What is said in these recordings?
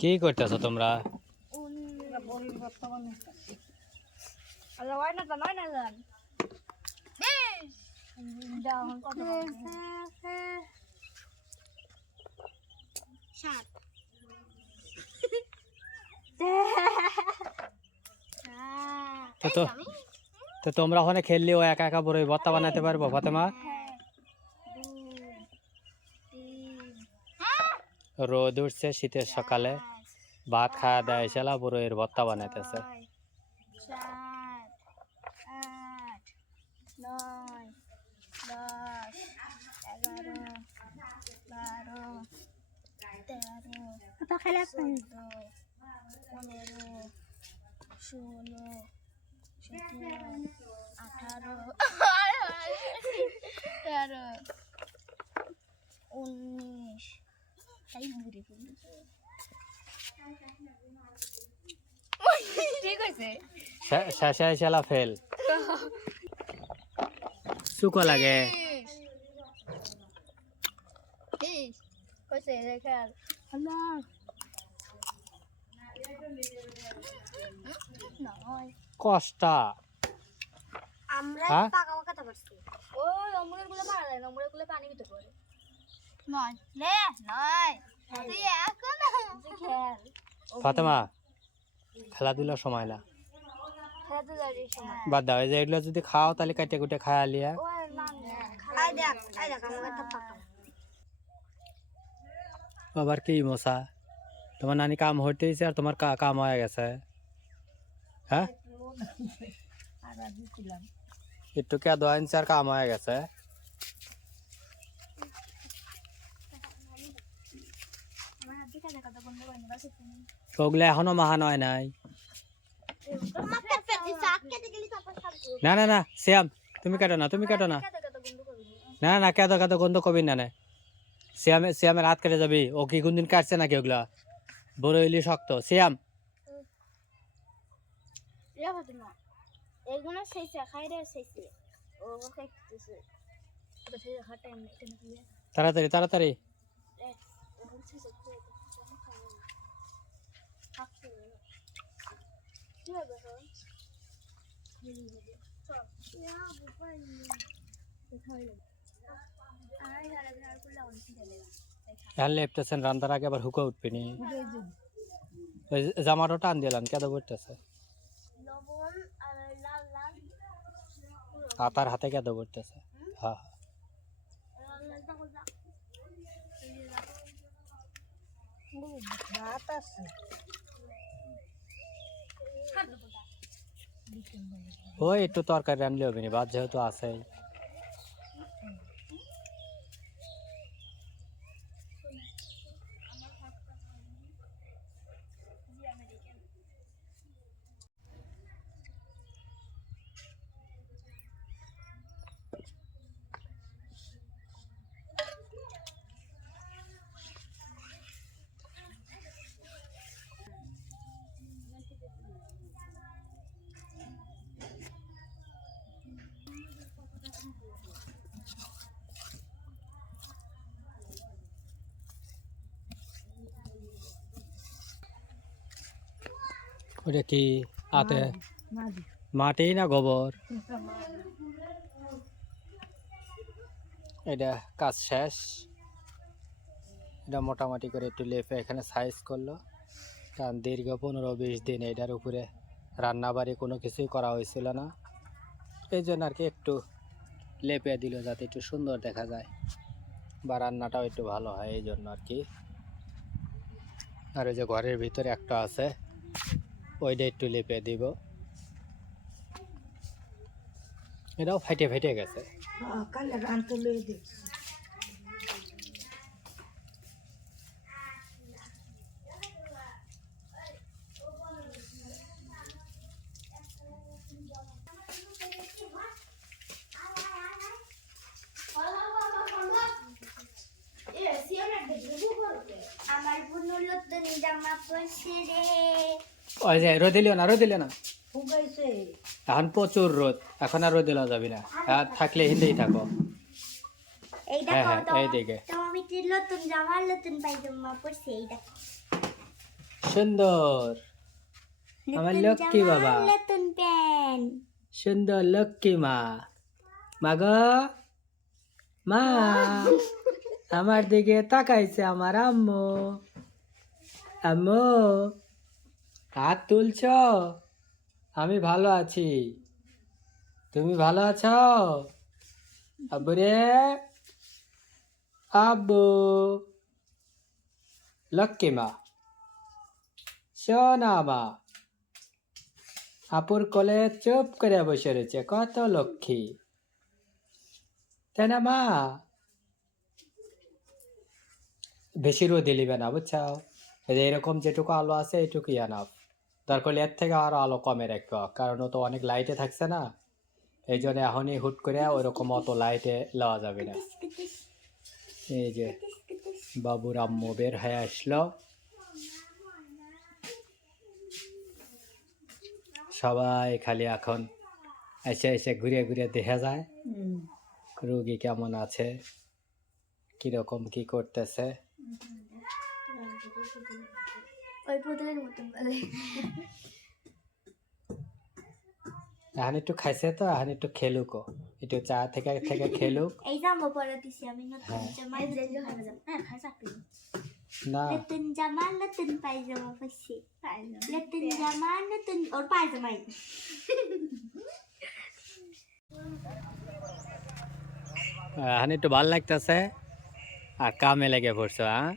কি করতেছো তোমরা? তো তোমরা ওখানে খেললে ও একা একা বড়ই ভর্তা বানাতে পারবো ফাতেমা? রোদ উঠছে শীতের সকালে, ভাত খাওয়া দেয় এসেলা বড়ইয়ের ভর্তা বানাইতেছে। 19 শেষে এসেলা ফেল শুকো লাগে। কষ্টা আমরা পাকা কথা বলছি। ওই অমরের গুলো মারা যায় না, অমরের গুলো পানি ভিতর পড়ে। নয় নে নয় তুই এখন খেল ফাতেমা, খেলাধুলার সময় না, খেলাধুলার সময় বাদ দাও। এই যে এগুলো যদি খাও তাহলে কাটে কুটে খায় আলিয়া। ওই না খাই দেখ আমার তো পাকা। আবার কি মশা, তোমার নানি কাম হইতেছে আর তোমার কাম হয়ে গেছে। হ্যাঁ একটু কে দোয়াইছে আর কাম হয়ে গেছে। ওগুলো এখনো মাহান হয় নাই। না না না শ্যাম, তুমি কাটো না, তুমি কাটো না। না না কেদো কেদো গন্ধ কবি না। শ্যামের হাত কেটে যাবি। ও কি কোনদিন কাটছে নাকি ওগুলা? বড় হইলি শক্ত। শ্যাম তাড়াতাড়ি তাড়াতাড়ি। লেপটেছেন রান্নার আগে আবার হুকা উঠবেনি। ওই জামাটা টান দিলাম কেদো পড়তেছে। তার হাতে কেদো পড়তেছে। হ্যাঁ ওই একটু তরকারি রানলে হবে না, ভাত যেহেতু আছে। ওটা কি আতে মাটি না গোবর? এটা কাজ শেষ। এটা মোটামুটি করে একটু লেপে এখানে সাইজ করলো। কারণ দীর্ঘ 15-20 দিন এটার উপরে রান্না বাড়ি কোনো কিছুই করা হয়েছিল না, এই জন্য আর কি একটু লেপে দিল যাতে একটু সুন্দর দেখা যায় বা রান্নাটাও একটু ভালো হয়, এই জন্য আর কি। আর ওই যে ঘরের ভিতরে একটা আছে ওইটা একটু লেপে দিব। এটাও ফেটে ফেটে গেছে। ওই যে রোদ দিল না, রোদ দিল না, এখন প্রচুর রোদ, এখন আর রোদ দেওয়া যাবে না। আর থাকলে হিন্দেই থাকো। হ্যাঁ হ্যাঁ এইদিকে নতুন জামা নতুন পায়জামা পরছি, এই দেখো সুন্দর আমার লক্ষ্মী বাবা নতুন প্যান্ট সুন্দর লক্ষ্মী মা মাগ মা আমার দিকে তাকাইছে আমার আম্মু আম্মু হাত তুলছ আমি ভালো আছি তুমি ভালো আছো আব্বু রে আব্বু লক্ষ্মী মা সোনা মা আপুর কোলে চুপ করে বসে রয়েছে কত লক্ষ্মী তাই না মা বেশি রোদে নিবে না বুঝছো এই যে এরকম যেটুকু আলো আছে এইটুকুই আনাফ দরকার হলে এর থেকে আরো আলো কমে রাখবো কারণ ও তো অনেক লাইটে থাকছে না এই জন্য এখনই হুট করে ওইরকম অত লাইটে লওয়া যাবে না এই যে বাবুর আম্মু বের হয়ে আসলো সবাই খালি এখন এসে এসে ঘুরে ঘুরে দেখা যায় রোগী কেমন আছে কিরকম কি করতেছে ওই পুতুলের মতন বলে এখন একটু খাইছে তো এখন একটু খেলুকো একটু চা থেকে থেকে খেলুক এই জামা পরে দিছি আমি নতুন হ্যাঁ। জামা জেলে হয়ে যাব হ্যাঁ খাই চাকরি না নতুন জামা নতুন পায়জামা পরছি নতুন জামা নতুন ওর পায়জামাই এখন একটু ভালো লাগতেছে আর কামে লেগে পড়ছো হ্যাঁ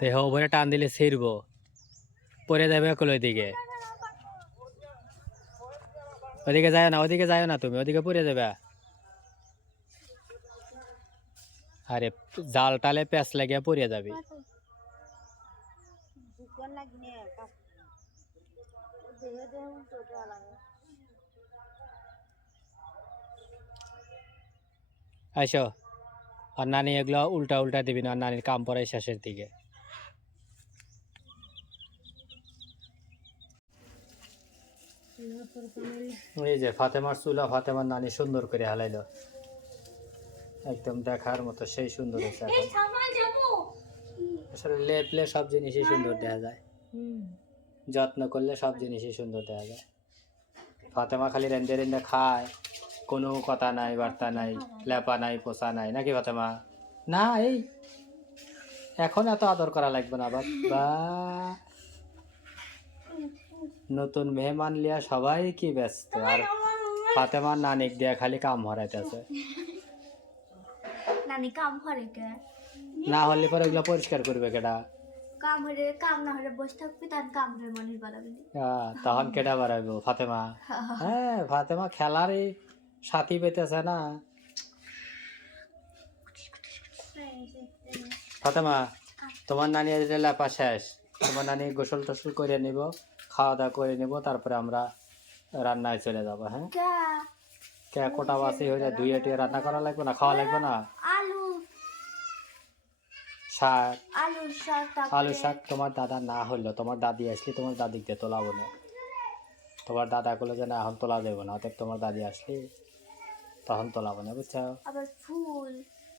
দেহ উপরে টান দিলে ছিড়বো পরে যাবে কল ওইদিকে ওদিকে যায় না ওদিকে যায় না তুমি ওদিকে পড়ে যাবে আরে জাল টালে প্যাঁচ লাগিয়ে পড়ে যাবে আসো আর নানি এগুলো উল্টা উল্টা দিবি না নানির কাম পড়ে শেষের দিকে এই যে ফাতেমার চুলা ফাতেমার নানি সুন্দর করে হালাইলো একদম দেখার মতো সেই সুন্দর হয়েছে এখন আসলে লেপলে সব জিনিসই সুন্দর দেখা যায় যত্ন করলে সব জিনিসই সুন্দর দেখা যায় ফাতেমা খালি রেন্দে রেন্দে খায় কোনো কথা নাই বার্তা নাই লেপা নাই পোষা নাই নাকি ফাতেমা না এই এখন এত আদর করা লাগবে না বাবা নতুন মেহমান লিয়া সবাই কি ব্যস্ত আর ফাতেমার নানিক দিয়া খালি কাম হরাইতেছে নানি কাম করে কে না হলে পরে ওগুলা পরিষ্কার করবে কেডা কাম হলে কাম না হলে বসে থাকবি তার কাম হলে মানুষ বাড়াবে তখন কেডা বাড়াইবো ফাতেমা হ্যাঁ ফাতেমা খেলারই সাথী পেতেছে না ফাতেমা তোমার নানি লেপা শেষ তোমার নানি গোসল টোসল করে নিব খাওয়া দাওয়া করে নিব তারপরে আমরা রান্নায় চলে যাবো হ্যাঁ কে কোটা বাসি হয়ে যায় ধুয়ে টুয়ে রান্না করা লাগবে না খাওয়া লাগবে না আলু শাক আলু শাক আলু শাক তোমার দাদা না হইলো তোমার দাদি আসলে তোমার দাদিক দিয়ে তোলাবো না তোমার দাদা গুলো যেন এখন তোলা যাবে না অতএব তোমার দাদি আসলে তখন তোলাবো না বুঝছো আবার ফুল